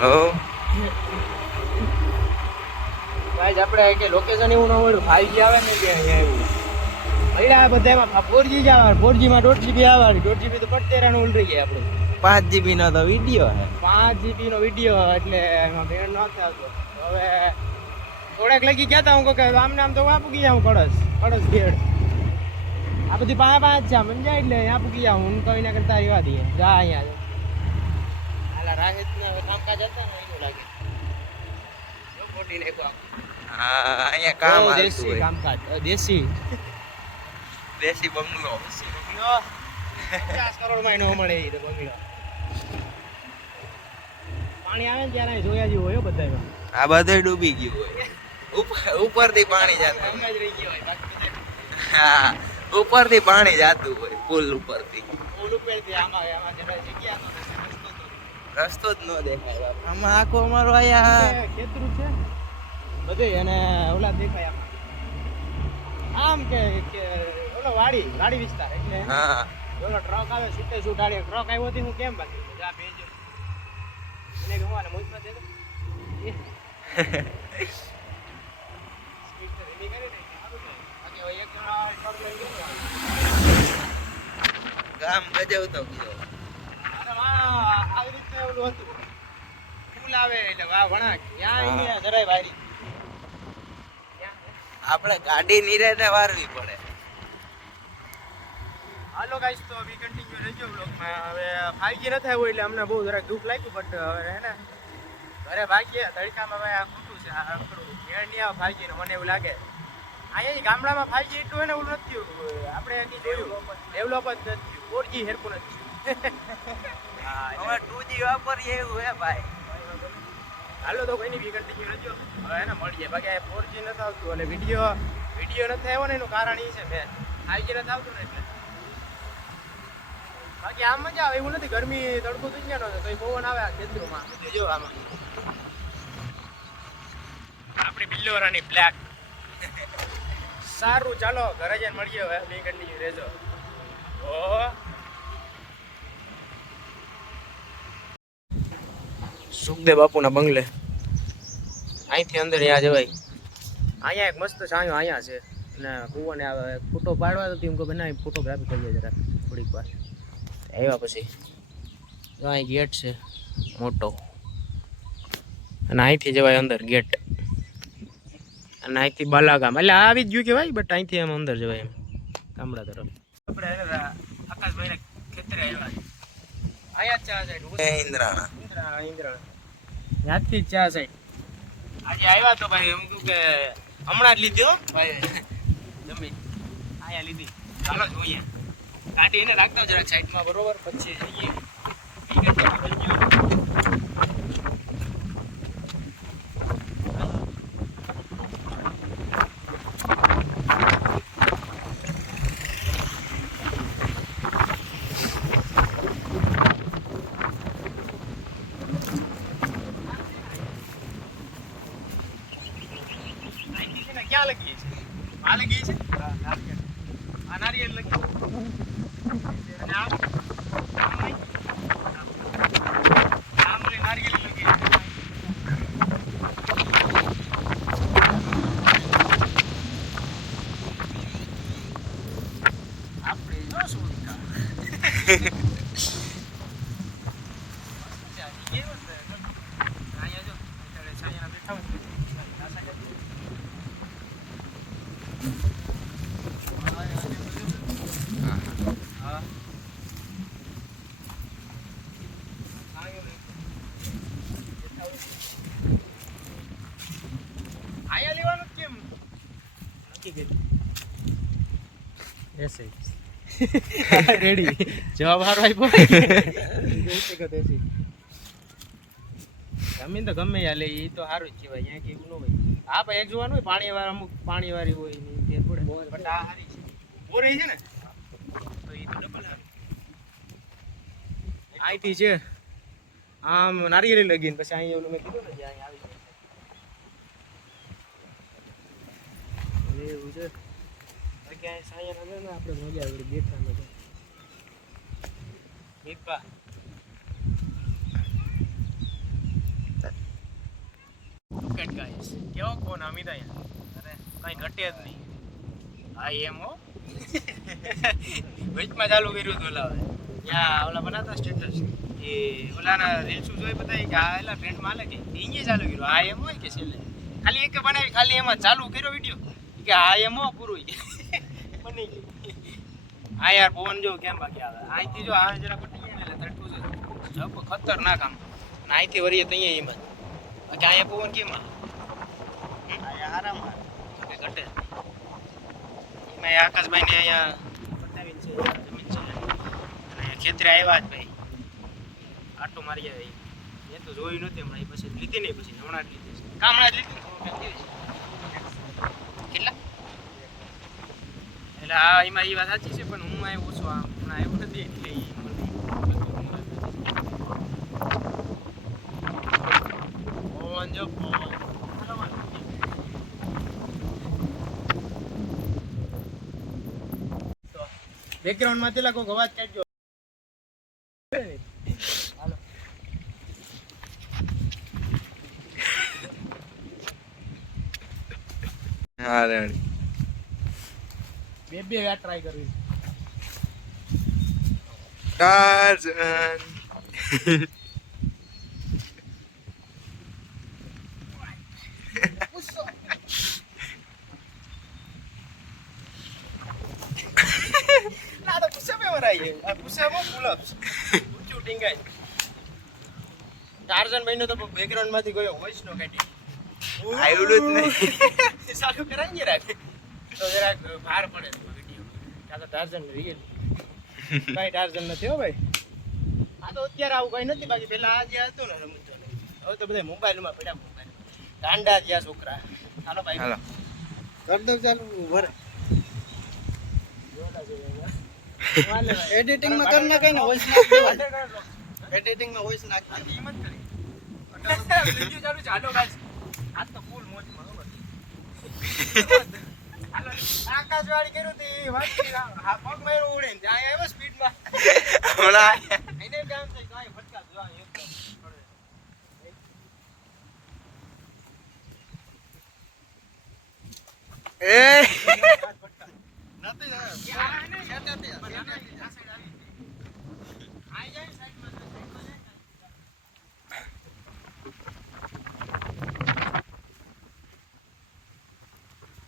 હો. ભાઈ આપણે કે લોકેશન એવું ન મળ્યું 5G આવે ને કે અહીંયા આવ્યું બધામાં ફોરજી જ આવે 4G માં 1.5 GB આવે 1.5 GB તો પટતેરાનું ઉલરી જાય આપણે. પાંચ જીબી નો તો વીડિયો હે. 5 GB નો વિડિયો એટલે એમાં ભેળ ન થતો. હવે થોડાક લગી ગયા હતા હું કે આમ નામ તો વાપુ ગયા હું કડસ કડસ ભેળ. આ બધી પાંચ પાંચ છે સમજાય એટલે અહીંયા પૂકી જાઉં હું તો એના કરતા રહેવા દઈએ. જા અહીંયા. હાલા કામકાજ હતા ને એનું લાગે. જો નાખ્યો હા અહીંયા કામ બહુ હોય. કામકાજ દેશી. દેશી બંગલો. બંગલો? પચાસ કરોડમાં ય ન મળે એ તો બંગલો. પાણી આવે ને ત્યારે જોયા જેવું હોય બધા આ બધે ડૂબી ગયું હોય. ઉપર ઉપરથી પાણી જતું જ રહી ગયો હોય ઉપર હા ઉપરથી પાણી જાતું હોય પુલ ઉપરથી. ઓલું ઉપરથી આમાં આમાં જગ્યા. રસ્તો જ ન દેખાય આમાં આખો અમારો આયા ખેતરું છે. બધે અને ઓલા દેખાય આમાં. આમ કે ઓલો વાડી વાડી વિસ્તાર એટલે હા. ઓલો ટ્રક આવે છૂટે છૂટાડી ટ્રક આવ્યો હતી હું કેમ બાકી? જા ભેજો. એને કે હું આને મુજમાં દે દો સ્પીડ તો ગયો. ગામ ગજવતો ગયો અરે વાહ, હતું. ફૂલ આવે એટલે વાહ વણા ક્યાં અહીંયા જરાય વાયરી. આપણે ગાડી નિરાતે વારવી પડે. હાલો ગાઈસ તો વી કન્ટિન્યુ રહેજો બ્લોગમાં હવે ફાઈજી ન થાય એટલે અમને બહુ જરાક દુઃખ લાગ્યું બટ હવે હે ને ઘરે ભાગીએ. તડકામાં ભાઈ આ ખોટું છે આ થોડું ઘેર નહીં આવે 5G નો મને એવું લાગે. અહીંયા ગામડામાં ફાઈજી એટલું હે ને ઓલું નથી આપણે એની જોયું. ડેવલપ જ નથી. ફોરજી 4G હેરકું નથી. થયું હા જી 2G વાપરીએ એવું હે ભાઈ. હાલો તો કોઈની વિગત થઈ રજો હવે એને મળીએ. બાકી આ 4G નથી આવતું અને વીડિયો વીડિયો નથી આવ્યો ને એનું કારણ એ છે મેં. ફાઈવ જી નથી આવતું ને એટલે. બાકી આમ મજા આવે એવું નથી ગરમી તડકો ગયો ને તો એ પવન આવે આ ખેતરોમાં. જો આમાં. આપણી બિલ્લોરાની બ્લેક સારું ચાલો ઘરે જઈને મળીએ હવે. બે કન્ટિન્યુ રહેજો. ઓ સુખદેવ બાપુના બંગલે. અહીંથી અંદર ત્યાં જવાય. અહીંયા એક મસ્ત છાંયો અહીંયા છે. ને કૂવાને આવે ફોટો પાડવા તો એમ કે ના ફોટોગ્રાફી કરીએ જરા થોડીક વાર. આવ્યા પછી. જો અહીં ગેટ છે મોટો. અને અહીંથી જવાય અંદર ગેટ. અને અહીંથી બાલાગામ. એટલે આ આવી જ ગયું કહેવાય બટ અહીંથી એમ અંદર જવાય એમ. ગામડા તરફ. આપણે આકાશભાઈને ખેતરે આવ્યા અહીંયા ચા જાય ઇન્દ્રાણા. ઇન્દ્રાણા ઇન્દ્રા ઇન્દ્રા ત્યાંથી ચા છે. આજે આવ્યા તો ભાઈ એમ કહું કે હમણાં જ લીધી ભાઈ, જમી. આયા લીધી. ચાલો જોઈએ. ગાડી એને રાખતા જરાક સાઈડમાં બરોબર, પછી જઈએ વીકેન્ડ ચાલુ થઈ ગયો. અહીંથી છે ને ક્યાં લગીએ છે આ લગીએ છે આ નારિયેળ લગીએ અને આ આમ નહીં? આમ ઓલી નારિયેળી લગીએ છે. આપણે જો શું લીધા. કેવું છે? અહીંયા જો અત્યારે છાયામાં બેઠા હોય આ સાઈડે હા આયા લેવાનું જ કેમ નક્કી કર્યું એસે રેડી. જવાબ હારો આપ્યો. જમીન તો ગમે યાર લે એ તો સારું જ કહેવાય. અહીંયા કે એવું ન હોય. હા ભાઈ એક જોવાનું હોય પાણી વાળા અમુક પાણી વાળી હોય ને તે પડે. બટ આ સારી છે. બોર છે ને? તો એ તો ડબલ હારી. આઈથી છે આમ નારિયેળી લગીને પછી અહીં ઓલું મેં કીધું ને જ્યાં અહીં આવી જાય. એવું છે. ક્યાંય સાયા ના ને આપણે મજા આવી બેઠા ને મીતપા ગાઈસ કેવો ફોન અમિત અહીંયા? અરે, કઈ ઘટે જ નહીં. હા એમ, હો. વચમાં ચાલુ કર્યું હતું ઓલા ત્યાં ઓલા બનાવતા સ્ટેટસ એ ઓલાના રીલ્સ જોઈ બધા કે આ એલા ટ્રેન્ડમાં કે? અહીંયા ચાલુ કર્યું. આ એમ હોય કે છેલ્લે? ખાલી એક બનાવી, ખાલી એમાં ચાલુ કર્યો વીડિયો કે આ એમ હો, પૂરું બની ગયું. આ યાર પવન જો કેમ બાકી આવે? અહીંથી જો આ જરા પટી જાય એટલે તડકું છે ખતરનાક આમ. અહીંથી વરીએ તો એમાં અહીંયા પવન કેમ આરામ ઘટે. એમાં આકાશભાઈ ને અહીંયા બતાવીને છે જમીન છે. અને ખેતરે આવ્યા જ ભાઈ. આટો મારી આવે એ તો જોયું નથી હમણાં એ પછી લીધી નહીં પછી હમણાં જ લીધી છે. કામણા જ લીધી કેટલા? એટલે આ એમાં એ વાત સાચી છે પણ હું આવ્યો છું આ હમણાં આવ્યો નથી એટલે ઈ મને પવન જો પવન બેકગ્રાઉન્ડમાં તેલા કોઈક અવાજ કાઢજો. હાલો હા રેડી. બે બે વાર ટ્રાય કરવી. ટાર્ઝન ના તો પુષઅપ આ પુષઅપ પુલઅપ્સ ઊંચું ટીંગાય ટાર્ઝન ભાઈનો તો બેકગ્રાઉન્ડમાંથી ગયો વોઇસ નો કાઢી આવડું જ નહીં ચાલુ કરાય ને રાખે તો જરાક ભાર પડે વીડિયો કાં તો ટાર્ઝન રિયલ કઈ ટાર્ઝન નથી હો ભાઈ આ તો અત્યારે આવું કઈ નથી બાકી પેલા આ જે હતું ને રમતો હવે તો બધા મોબાઈલમાં પડ્યા મોબાઈલ ગાંડા જ્યાં છોકરા હાલો ભાઈ હાલો કરદો ચાલુ ભરે એડિટિંગમાં કર નાખે ને વોઇસ નાખ એડિટિંગમાં વોઇસ નાખ આકાશવાણી કર્યું તી. વાંચી હા પગ મેરો ઉડે ને. આવ્યો સ્પીડમાં હમણા એને કામ થાય જાય ફટકા જો એક એ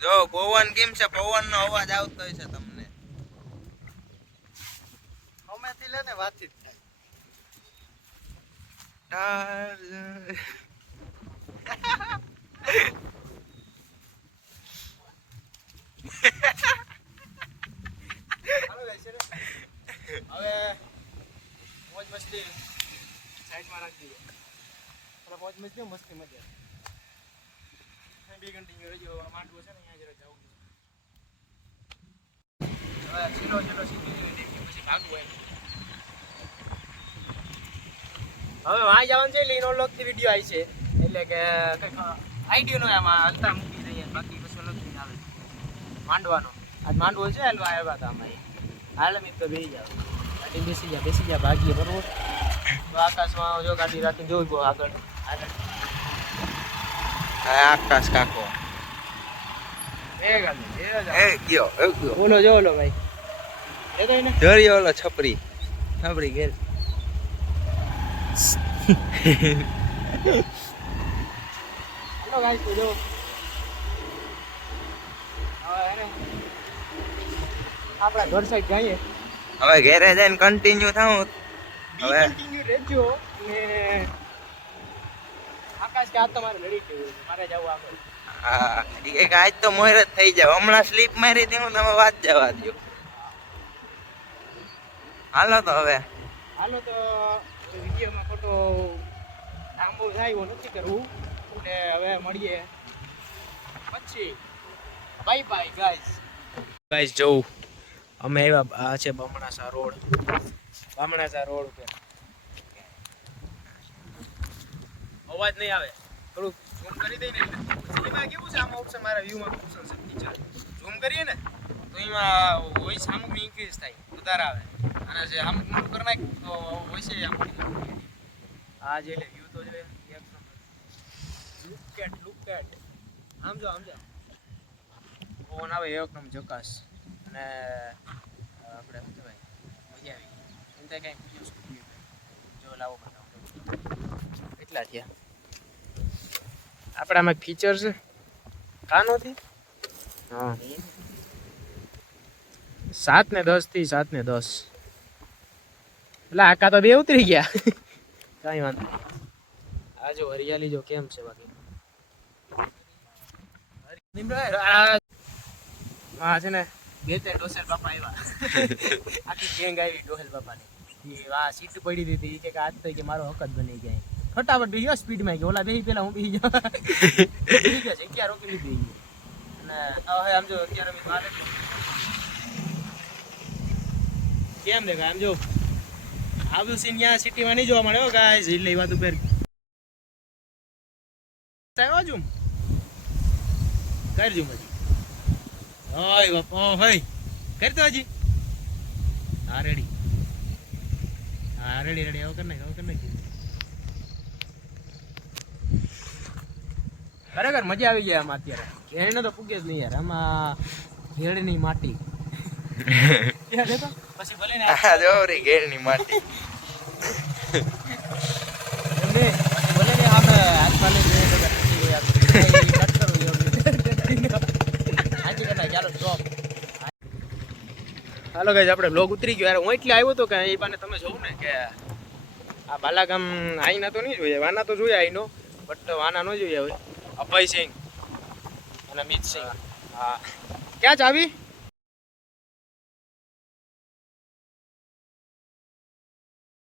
જો પવન કેમ છે? પવન નો અવાજ આવતો હોય છે તમને. અમેથી લે ને વાતચીત હવે મોજ મસ્તી સાઈડમાં રાખી પેલા મોજ મસ્તી મસ્તી મજા હવે પછી એમ. વાં જવાનું છે એટલે એનો લગતી વીડિયો આવી છે. એટલે કે કંઈક આઈડિયો નો આમાં હલતા મૂકી દઈએ બાકી કશું લગતી આવે માંડવાનો. આજ માંડવો છે હલવા આવ્યા હતા આમાં હાલ મિત્ર બેસી જાવ ગાડી બેસી જા બેસી જા ભાગીએ બરોબર. તો આકાશમાં જો ગાડી રાખીને જોઈ, બહુ આગળ. આગળ. આકાશ કાકો એ ગયો એ ગયો ઓલો જો ઓલો ભાઈ એ એને જરી ઓલો છપરી છપરી ઘેર હાલો જો આપણા ઘર સાઈડ જઈએ હવે ઘેરે જઈને કન્ટિન્યુ થાઉં. હવે કન્ટિન્યુ રહેજો ને આકાશ કે આ તો મારે લડી ગયું મારે જવું આગળ. હા કે આજ તો મોર થઈ જાવ. હમણાં સ્લીપ મારી હતી તમે વાત જવા દો હાલો તો હવે. હાલો તો વિડીયોમાં ખોટો લાંબો થાય એવું નથી કરવું. એટલે હવે મળીએ પછી. બાય બાય ગાઈસ ગાઈસ જોઉં અમે આવ્યા આ છે બમણાસા રોડ. બમણાસા રોડ ઉપર. અવાજ નહીં આવે. થોડુંક ઝૂમ કરી દઈને એટલે એમાં કેવું છે? આમાં ઓપ્શન મારા વ્યૂમાં ઓપ્શન છે. ફીચર ઝૂમ કરીએ ને, તો એમાં વોઇસ અમુક ઇન્ક્રીઝ થાય, વધારે આવે. અને જે અમુક મોટું કરી નાખ તો વોઇસ આ જે એટલે વ્યૂ તો જોઈએ. લુક એટ લુક એટ આમ જો આમ જો ફોન આવે, એક નંબર જકાસ. અને આપણે શું કહેવાય? મજા આવી એમ તો કંઈ બીજું શું જો લાવો બતાવો એટલા થયા? આપણે આમાં ફીચર છે કાનોથી હા. સાત ને દસથી સાત ને દસ. એટલે આકા તો બે ઉતરી ગયા. કઈ વાંધો આ જો હરિયાળી જો કેમ છે બાકી? આ છે ને. બે ત્રણ ડોસેલ બાપા આવ્યા આખી ગેંગ આવી ડોસેલ બાપાની. એ આ સીટ પડી દીધી. કે આજ તો કે મારો હક જ બની ગયા. ફટાફટ બેહી ગયો સ્પીડમાં કે ઓલા બેહી પેલા હું બેહી ગયો બેહી ગયા છે. ક્યાં રોકી લીધી અને હવે આમ જો અત્યારે કેમ દેખાય આમ જો આવું સીન ત્યાં સિટીમાં નહીં જોવા મળે હો ગાઈસ એટલે એ વાત ઉપર. આવ્યો છું કરજો મજી ઓય બાપા હોય. કરતો હજી. હા રેડી હા રેડી રેડી આવો કર નાખ આવો કર નાખ. ખરેખર મજા આવી જાય આમાં અત્યારે. ઘેરને તો પૂગે જ નહીં યાર આમાં ઘેડની માટી. પછી ભલે ને જો રે ઘેરની માટી. ભલે ને કરના ચાલો stop. હાલો ગાઈઝ આપણે બ્લોગ ઉતરી ગયો. યાર હું એટલે આવ્યો તો કે એ બાને તમે જોવું ને કે આ બાલાગામ આઈના તો નહીં જોઈએ વાના તો જોયા આઈનો બટ વાના ન જોઈએ હવે અભયસિંહ અને અમિતસિંહ હા. ક્યાં ચાવી